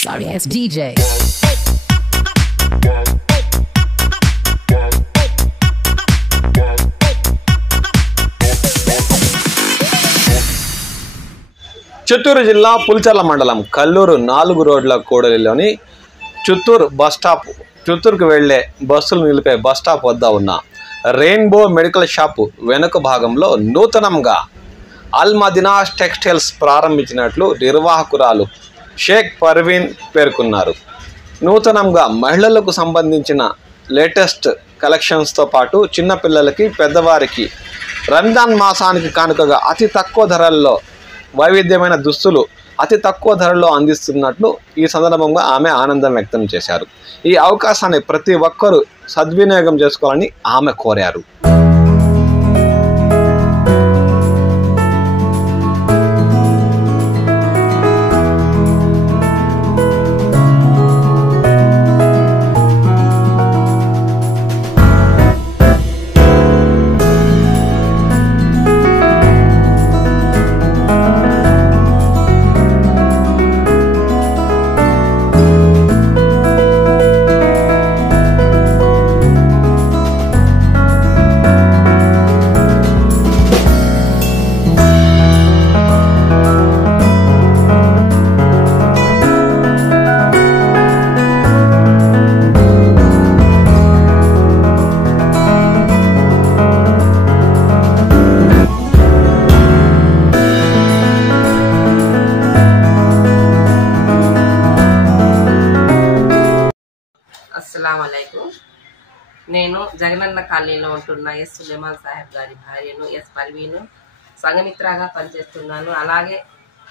Sorry ass DJ. Chittoor జిల్లా పుల్చర్ల మండలం కల్లూరు 4 రోడ్ల కూడలిలోని చిత్తూరుకు వెళ్లే బస్సులు నిలిపే బస్ స్టాప్ వద్ద ఉన్న రెయిన్బో మెడికల్ షాపు వెనుక భాగంలో నూతనంగా అల్ మదీనా టెక్స్టైల్స్ ప్రారంభించినట్లు నిర్వాహకురాలు షేక్ పర్వీన్ పేర్కొన్నారు. నూతనంగా మహిళలకు సంబంధించిన లేటెస్ట్ కలెక్షన్స్తో పాటు చిన్నపిల్లలకి పెద్దవారికి రంజాన్ మాసానికి కానుకగా అతి తక్కువ ధరల్లో వైవిధ్యమైన దుస్తులు అతి తక్కువ ధరల్లో అందిస్తున్నట్లు ఈ సందర్భంగా ఆమె ఆనందం వ్యక్తం చేశారు. ఈ అవకాశాన్ని ప్రతి ఒక్కరూ సద్వినియోగం చేసుకోవాలని ఆమె కోరారు. అస్సలాముఅలైకుం. నేను జగనన్న కాలనీలో ఉంటున్న ఎస్ సులేమాన్ సాహెబ్ గారి భార్యను ఎస్ పర్వీను సంఘమిత్రగా పనిచేస్తున్నాను. అలాగే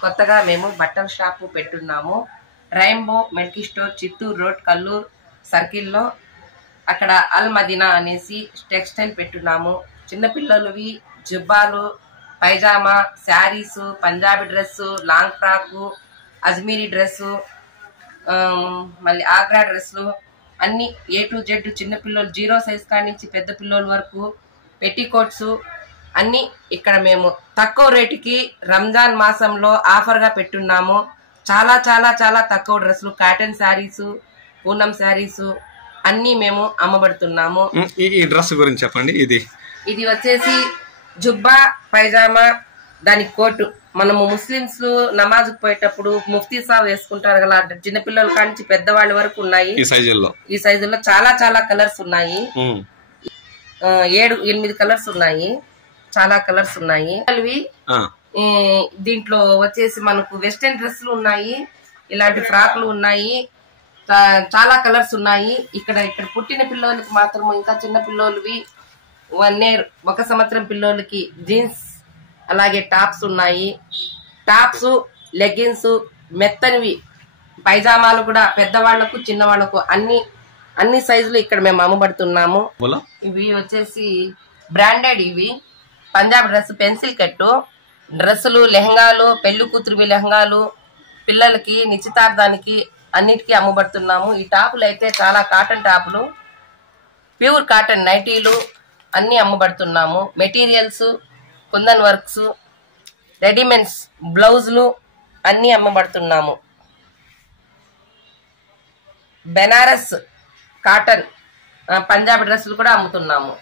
కొత్తగా మేము బట్టల షాపు పెట్టున్నాము. Rainbow medical store Chittoor road Kalluru సర్కిల్లో అక్కడ అల్ మదీనా అనేసి టెక్స్టైల్ పెట్టున్నాము. చిన్నపిల్లలవి జుబ్బాలు, pyjama, saris, Punjabi dress, long frock, Ajmeri dress, మళ్ళీ ఆగ్రా డ్రెస్సులు అన్ని A to Z చిన్నపిల్లలు 0 సైజ్ కాడి నుంచి పెద్ద పిల్లల వరకు పెట్టికోట్స్ అన్ని ఇక్కడ మేము తక్కువ రేటుకి రంజాన్ మాసంలో ఆఫర్గా పెట్టున్నాము. చాలా చాలా చాలా తక్కువ డ్రెస్సులు, కాటన్ శారీసు, పూనం శారీసు అన్నీ మేము అమ్మబడుతున్నాము. ఈ డ్రెస్ గురించి చెప్పండి. ఇది వచ్చేసి జుబ్బా, పైజామా, దానికి కోటు. మనము ముస్లిమ్స్ నమాజ్ పోయేటప్పుడు ముఫ్తీ సాబ్ వేసుకుంటారు కదా, చిన్నపిల్లల కానించి పెద్దవాళ్ళ వరకు ఉన్నాయి. ఈ సైజుల్లో చాలా చాలా కలర్స్ ఉన్నాయి. 7-8 కలర్స్ ఉన్నాయి. చాలా కలర్స్ ఉన్నాయి. దీంట్లో వచ్చేసి మనకు వెస్టర్న్ డ్రెస్సులు ఉన్నాయి, ఇలాంటి ఫ్రాక్లు ఉన్నాయి, చాలా కలర్స్ ఉన్నాయి. ఇక్కడ పుట్టిన పిల్లలకి మాత్రం ఇంకా చిన్న పిల్లలవి 1 year 1 సంవత్సరం పిల్లలకి జీన్స్ అలాగే టాప్స్ ఉన్నాయి. టాప్స్, లెగ్గిన్స్, మెత్తనివి పైజామాలు కూడా పెద్దవాళ్లకు చిన్నవాళ్లకు అన్ని సైజులు ఇక్కడ మేము అమ్మబడుతున్నాము. ఇవి వచ్చేసి బ్రాండెడ్, ఇవి పంజాబ్ డ్రెస్, పెన్సిల్ కట్టు డ్రెస్సులు, లెహంగాలు, పెళ్లి కూతురువి లెహంగాలు, పిల్లలకి నిశ్చితార్థానికి అన్నిటికీ అమ్మబడుతున్నాము. ఈ టాపులు అయితే చాలా కాటన్ టాపులు, ప్యూర్ కాటన్ నైటీలు అన్ని అమ్మబడుతున్నాము. మెటీరియల్స్, కుందన్ వర్క్స్, రెడీమేడ్స్, బ్లౌజులు అన్నీ అమ్మబడుతున్నాము. బెనారస్ కాటన్ పంజాబీ డ్రెస్సులు కూడా అమ్ముతున్నాము.